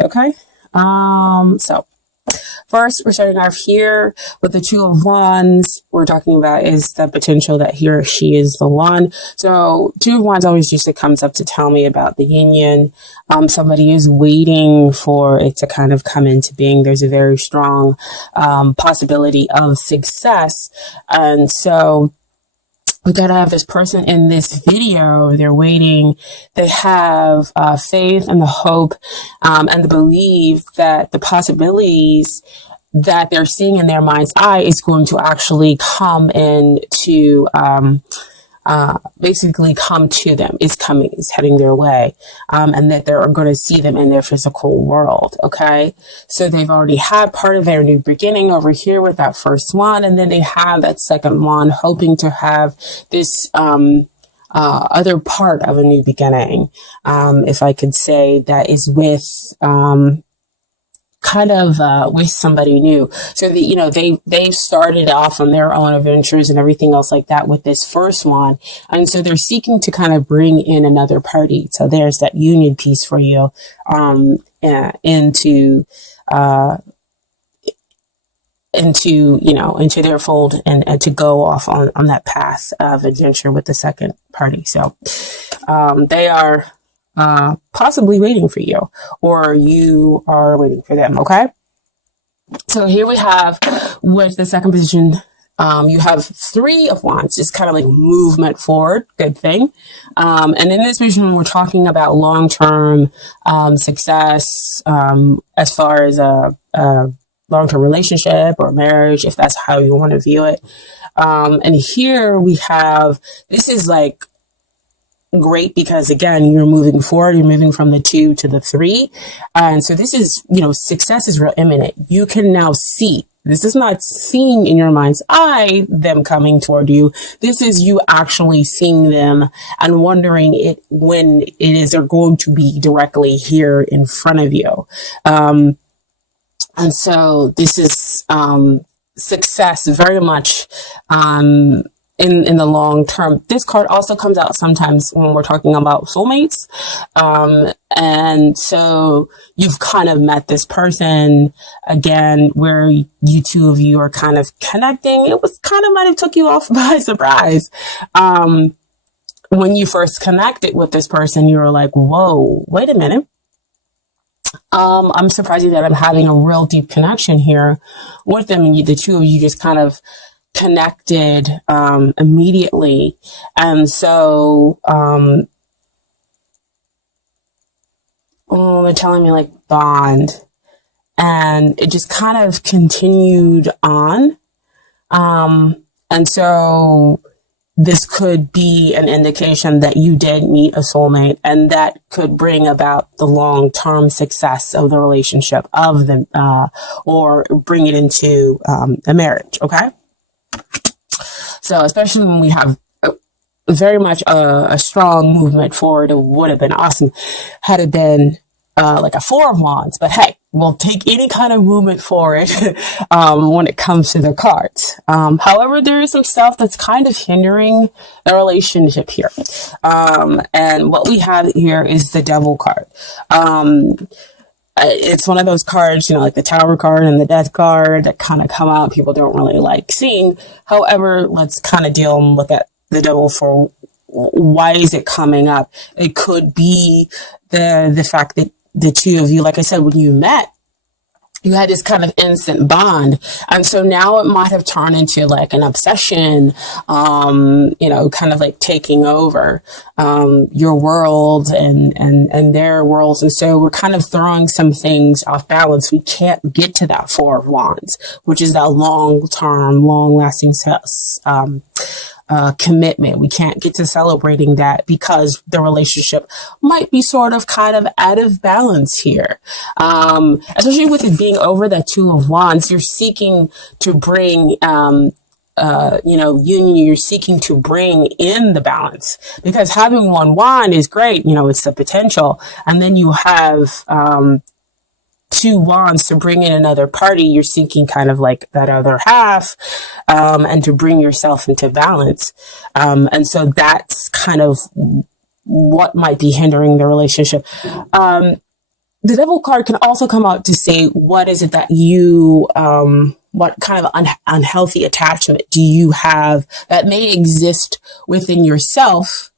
Okay. So first, we're starting off here with the Two of Wands. We're talking about is the potential that he or she is the one. So Two of Wands always usually comes up to tell me about the union. Somebody is waiting for it to kind of come into being. There's a very strong possibility of success. And so we gotta have this person in this video. They're waiting. They have faith and the hope and the belief that the possibilities that they're seeing in their mind's eye is going to actually come into basically come to them. Is heading their way, and that they're going to see them in their physical world. Okay, so they've already had part of their new beginning over here with that first one, and then they have that second one, hoping to have this other part of a new beginning, if I could say, that is with with somebody new. So they've started off on their own adventures and everything else like that with this first one. And so they're seeking to kind of bring in another party. So there's that union piece for you, into their fold and to go off on that path of adventure with the second party. So, they are possibly waiting for you, or you are waiting for them. Okay. So here we have with the second position, you have Three of Wands, just kind of like movement forward. Good thing. And in this position, we're talking about long-term, success, as far as a long-term relationship or marriage, if that's how you want to view it. And here we have, this is like great because again, you're moving forward, you're moving from the 2 to the 3. And so this is, success is real imminent. You can now see, this is not seeing in your mind's eye, them coming toward you. This is you actually seeing them and wondering when it is they're going to be directly here in front of you. And so this is, success very much, in the long term. This card also comes out sometimes when we're talking about soulmates. And so you've kind of met this person again, where you two of you are kind of connecting. It was kind of might have took you off by surprise. When you first connected with this person, you were like, whoa, wait a minute. I'm surprised that I'm having a real deep connection here with them. And the two of you just kind of connected immediately. And so they're telling me like bond, and it just kind of continued on. And so this could be an indication that you did meet a soulmate, and that could bring about the long-term success of the relationship of them, or bring it into a marriage. Okay. So especially when we have very much a strong movement forward, it would have been awesome had it been like a Four of Wands. But hey, we'll take any kind of movement forward when it comes to the cards. However, there is some stuff that's kind of hindering the relationship here. And what we have here is the Devil card. It's one of those cards, like the Tower card and the Death card that kind of come out. People don't really like seeing. However, let's kind of deal and look at the Devil for why is it coming up. It could be the fact that the two of you, like I said, when you met, you had this kind of instant bond. And so now it might have turned into like an obsession, kind of like taking over, your world and their worlds. And so we're kind of throwing some things off balance. We can't get to that Four of Wands, which is that long-term, long-lasting, commitment. We can't get to celebrating that because the relationship might be sort of kind of out of balance here. Especially with it being over that Two of Wands, you're seeking to bring, union, you're seeking to bring in the balance, because having one wand is great. It's the potential. And then you have, two wands to bring in another party. You're seeking kind of like that other half, and to bring yourself into balance. And so that's kind of what might be hindering the relationship. the devil card can also come out to say, what is it that you, what kind of unhealthy attachment do you have that may exist within yourself,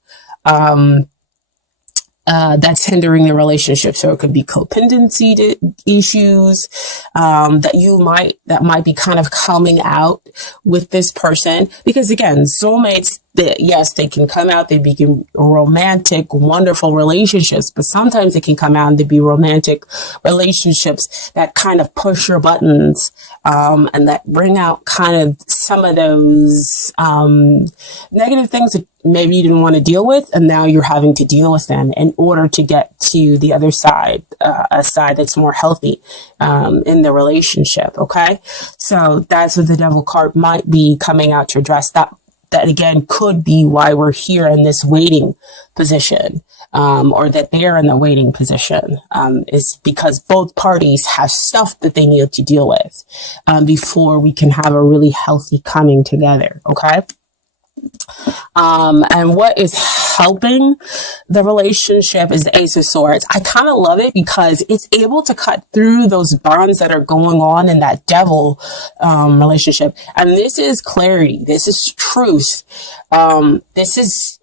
that's hindering the relationship. So it could be codependency issues, that might be kind of coming out with this person. Because again, soulmates, yes, they can come out, they begin romantic, wonderful relationships, but sometimes they can come out and they be romantic relationships that kind of push your buttons, and that bring out kind of some of those, negative things that maybe you didn't want to deal with, and now you're having to deal with them in order to get to the other side, a side that's more healthy, in the relationship. Okay. So that's what the devil card might be coming out to address. That again could be why we're here in this waiting position, or that they're in the waiting position, is because both parties have stuff that they need to deal with, before we can have a really healthy coming together. Okay. And what is helping the relationship is the Ace of Swords. I kind of love it because it's able to cut through those bonds that are going on in that devil relationship. And this is clarity. This is truth. This is,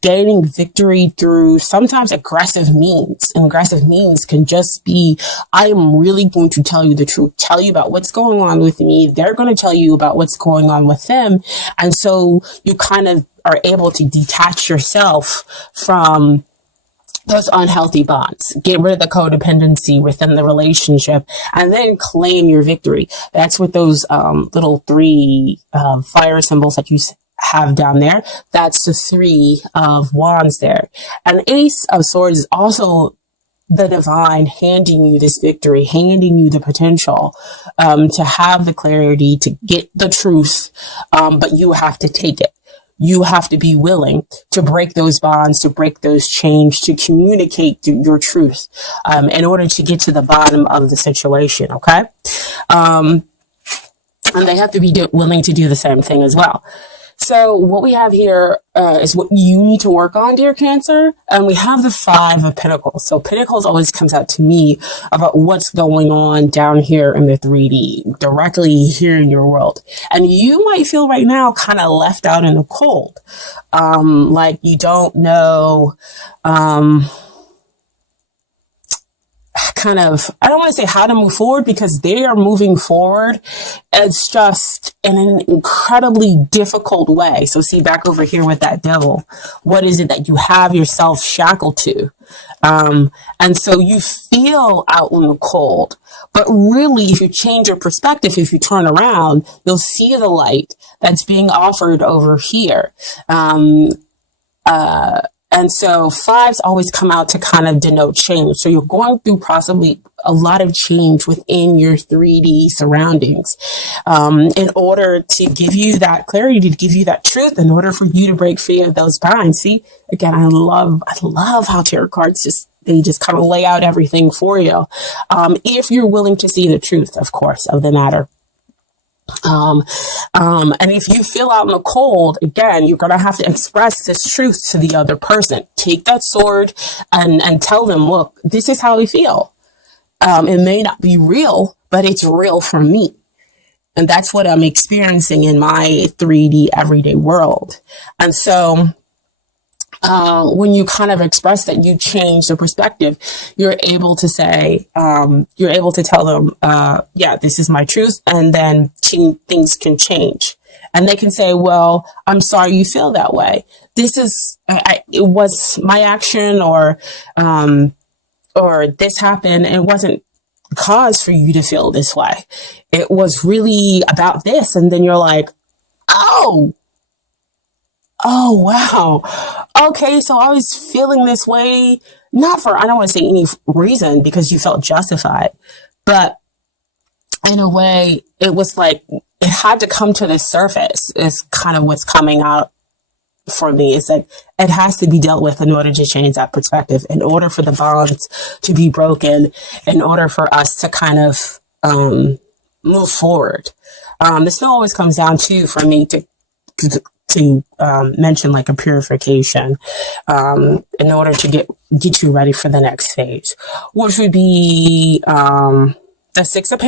gaining victory through sometimes aggressive means. And aggressive means can just be, I am really going to tell you the truth, tell you about what's going on with me. They're going to tell you about what's going on with them. And so you kind of are able to detach yourself from those unhealthy bonds, get rid of the codependency within the relationship, and then claim your victory. That's what those little 3 fire symbols that you have down there. That's the 3 of wands there. And Ace of Swords is also the divine handing you this victory, handing you the potential to have the clarity, to get the truth, but you have to take it. You have to be willing to break those bonds, to break those chains, to communicate your truth, in order to get to the bottom of the situation. Okay. And they have to be willing to do the same thing as well. So what we have here is what you need to work on, dear Cancer. And we have the 5 of Pentacles. So Pentacles always comes out to me about what's going on down here in the 3D, directly here in your world. And you might feel right now kind of left out in the cold. Like you don't know, I don't want to say how to move forward, because they are moving forward. It's just in an incredibly difficult way. So see, back over here with that devil, what is it that you have yourself shackled to? And so you feel out in the cold, but really, if you change your perspective, if you turn around, you'll see the light that's being offered over here. And so 5s always come out to kind of denote change. So you're going through possibly a lot of change within your 3D surroundings, in order to give you that clarity, to give you that truth, in order for you to break free of those binds. See, again, I love how tarot cards they just kind of lay out everything for you. If you're willing to see the truth, of course, of the matter. And if you feel out in the cold, again, you're going to have to express this truth to the other person. Take that sword and tell them, look, this is how I feel. It may not be real, but it's real for me. And that's what I'm experiencing in my 3D everyday world. And so, when you kind of express that you change the perspective, you're able to say, you're able to tell them, yeah, this is my truth. And then things can change. And they can say, well, I'm sorry you feel that way. This is, it was my action, or this happened. It wasn't cause for you to feel this way. It was really about this. And then you're like, oh, wow. Okay, so I was feeling this way, not for, I don't want to say any reason, because you felt justified, but in a way, it was like, it had to come to the surface, is kind of what's coming out for me. It's like, it has to be dealt with in order to change that perspective, in order for the bonds to be broken, in order for us to kind of move forward. This always comes down to, for me, to to mention like a purification in order to get you ready for the next phase, which would be the Six of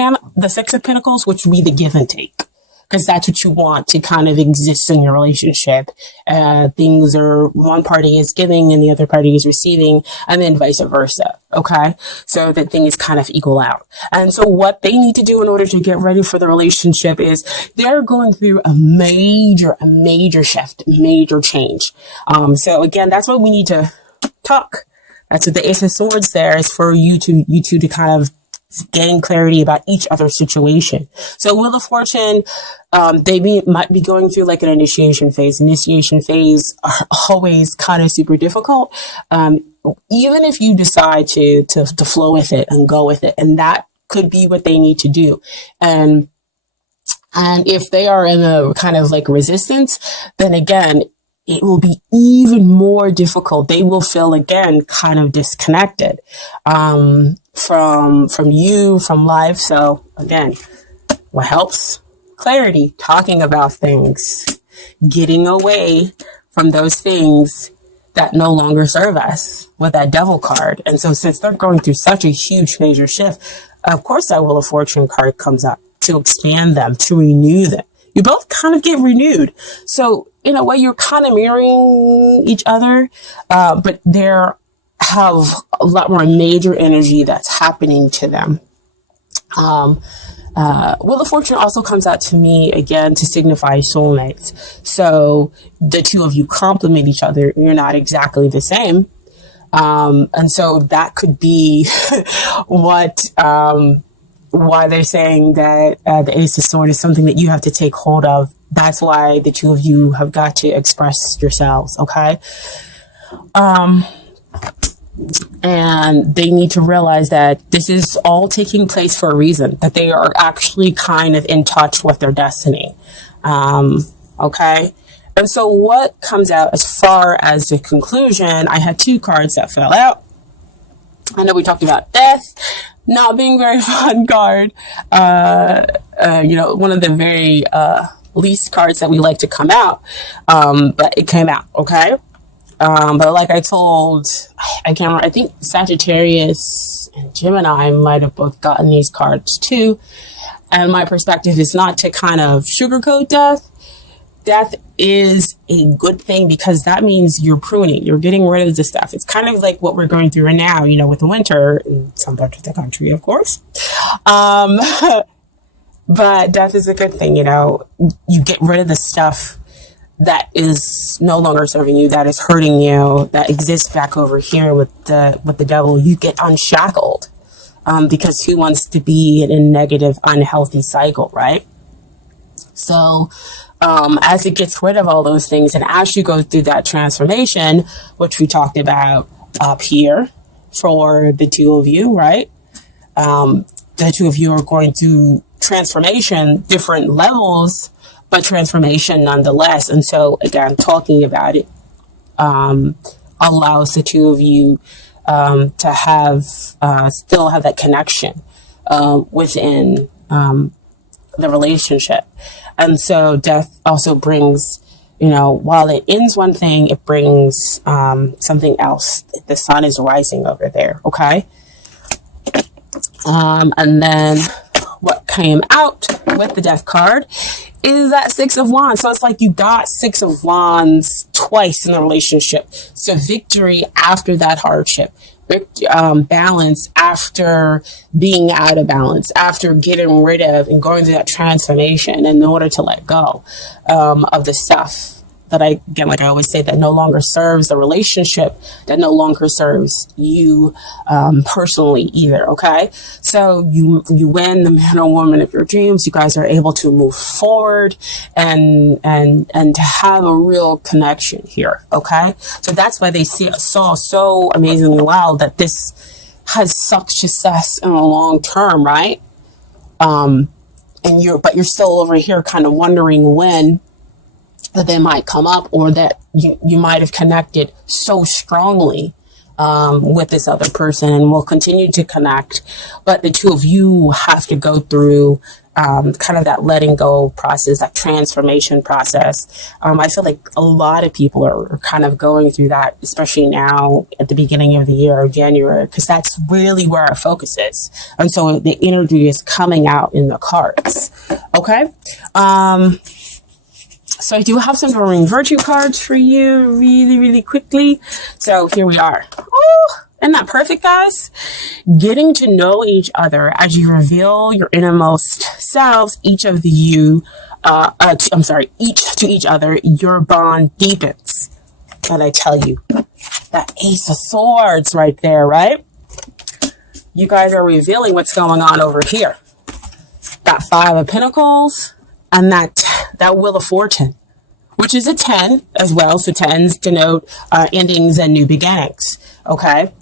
Pentacles, which would be the give and take. Because that's what you want to kind of exist in your relationship. Things are, one party is giving and the other party is receiving, and then vice versa. Okay. So that things kind of equal out. And so what they need to do in order to get ready for the relationship is they're going through a major shift, major change. So again, that's what we need to talk. That's what the Ace of Swords there is for you two to kind of gain clarity about each other's situation. So Wheel of Fortune, might be going through like an initiation phase. Initiation phase are always kind of super difficult. Even if you decide to flow with it and go with it, and that could be what they need to do. And if they are in a kind of like resistance, then again, it will be even more difficult. They will feel again kind of disconnected from you, from life. So again, what helps? Clarity, talking about things, getting away from those things that no longer serve us with that Devil card. And so since they're going through such a huge major shift, of course that Wheel of Fortune card comes up to expand them, to renew them. You both kind of get renewed. So in a way, you're kind of mirroring each other, but there have a lot more major energy that's happening to them. Wheel of Fortune also comes out to me again to signify soulmates. So the two of you complement each other. You're not exactly the same. And so that could be why they're saying that the Ace of Swords is something that you have to take hold of. That's why the two of you have got to express yourselves, okay? And they need to realize that this is all taking place for a reason, that they are actually kind of in touch with their destiny, okay? And so what comes out as far as the conclusion, I had two cards that fell out. I know we talked about death not being a very fun card. One of the very least cards that we like to come out. But it came out, okay? But like I told, I can't remember, I think Sagittarius and Gemini might have both gotten these cards too. And my perspective is not to kind of sugarcoat death. Death is a good thing because that means you're pruning, you're getting rid of the stuff. It's kind of like what we're going through right now, with the winter in some parts of the country, of course. But death is a good thing, you get rid of the stuff that is no longer serving you, that is hurting you, that exists back over here with the devil. You get unshackled, because who wants to be in a negative, unhealthy cycle, right? So, as it gets rid of all those things, and as you go through that transformation, which we talked about up here for the two of you, right? The two of you are going through transformation, different levels, but transformation nonetheless. And so again, talking about it, allows the two of you, to have, still have that connection, within, the relationship. And so death also brings, while it ends one thing, it brings something else. The sun is rising over there, okay? And then what came out with the death card is that Six of Wands. So it's like you got Six of Wands twice in the relationship. So victory after that hardship. Balance after being out of balance, after getting rid of and going through that transformation in order to let go of the stuff that I always say, that no longer serves the relationship, that no longer serves you personally either, okay? So you win the man or woman of your dreams. You guys are able to move forward and to have a real connection here, okay? So that's why they saw so amazingly well that this has such success in the long term, right? But you're still over here kind of wondering when that they might come up, or that you might have connected so strongly with this other person and will continue to connect. But the two of you have to go through kind of that letting go process, that transformation process. I feel like a lot of people are kind of going through that, especially now at the beginning of the year, January, because that's really where our focus is. And so the energy is coming out in the cards. Okay. So I do have some Doreen Virtue cards for you really, really quickly. So here we are. Oh, isn't that perfect, guys? Getting to know each other as you reveal your innermost selves, each to each other, your bond deepens. And I tell you, that Ace of Swords right there, right? You guys are revealing what's going on over here. That Five of Pentacles and that Wheel of Fortune, which is a 10 as well. So 10s denote endings and new beginnings. Okay.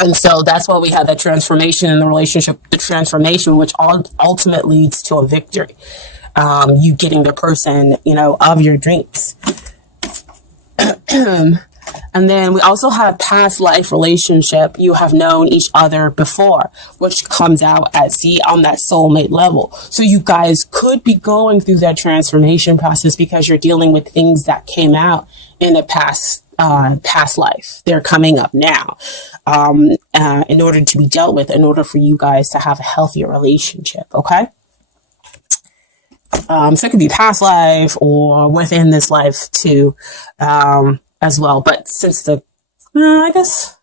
And so that's why we have that transformation in the relationship, the transformation, which ultimately leads to a victory. You getting the person, of your dreams. And then we also have past life relationship. You have known each other before, which comes out on that soulmate level. So you guys could be going through that transformation process because you're dealing with things that came out in a past life. They're coming up now, in order to be dealt with, in order for you guys to have a healthier relationship. Okay. So it could be past life or within this life too, as well. But since I guess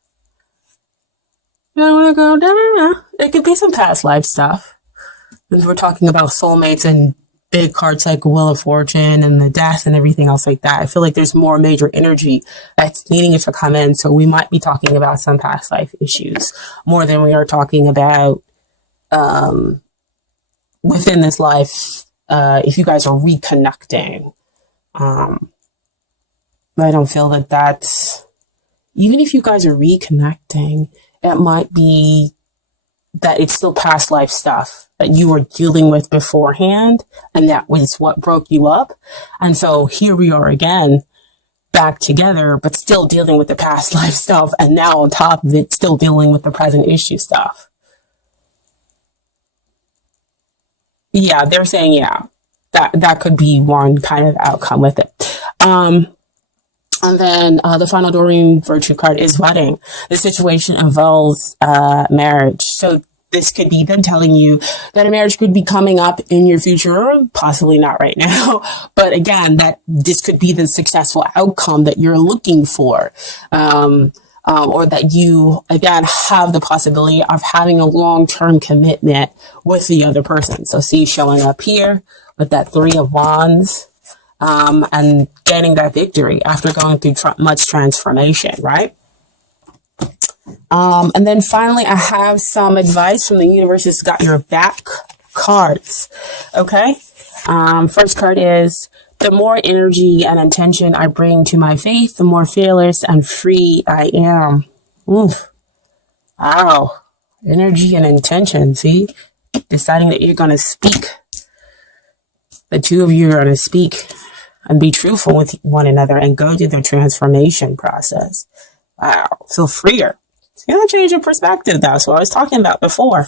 I want to go down. It could be some past life stuff. Since we're talking about soulmates and big cards like Wheel of Fortune and the Death and everything else like that, I feel like there's more major energy that's needing it to come in. So we might be talking about some past life issues more than we are talking about within this life. If you guys are reconnecting, I don't feel that that's, even if you guys are reconnecting, it might be that it's still past life stuff that you were dealing with beforehand, and that was what broke you up. And so here we are again, back together, but still dealing with the past life stuff, and now on top of it, still dealing with the present issue stuff. Yeah, they're saying, that could be one kind of outcome with it. And then the final Doreen Virtue card is wedding. The situation involves marriage. So this could be them telling you that a marriage could be coming up in your future, possibly not right now. But again, that this could be the successful outcome that you're looking for. Or that you, again, have the possibility of having a long-term commitment with the other person. So see showing up here with that Three of Wands, and getting that victory after going through much transformation, right? And then finally, I have some advice from the universe. It's got your back cards. Okay. First card is, the more energy and intention I bring to my faith, the more fearless and free I am. Oof. Wow. Energy and intention. See, deciding that you're going to speak. The two of you are going to speak and be truthful with one another and go through the transformation process. Wow. Feel freer. It's going to change your perspective. That's what I was talking about before.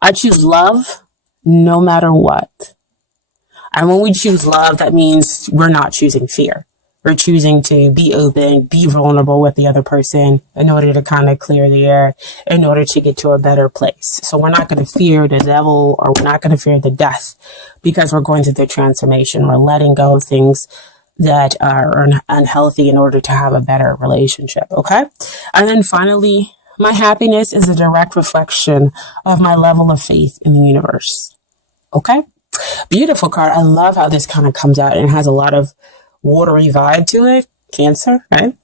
I choose love no matter what. And when we choose love, that means we're not choosing fear. We're choosing to be open, be vulnerable with the other person in order to kind of clear the air, in order to get to a better place. So we're not going to fear the devil, or we're not going to fear the death, because we're going through the transformation. We're letting go of things that are unhealthy in order to have a better relationship. Okay. And then finally, my happiness is a direct reflection of my level of faith in the universe. Okay. Beautiful card. I love how this kind of comes out and has a lot of watery vibe to it. Cancer, right?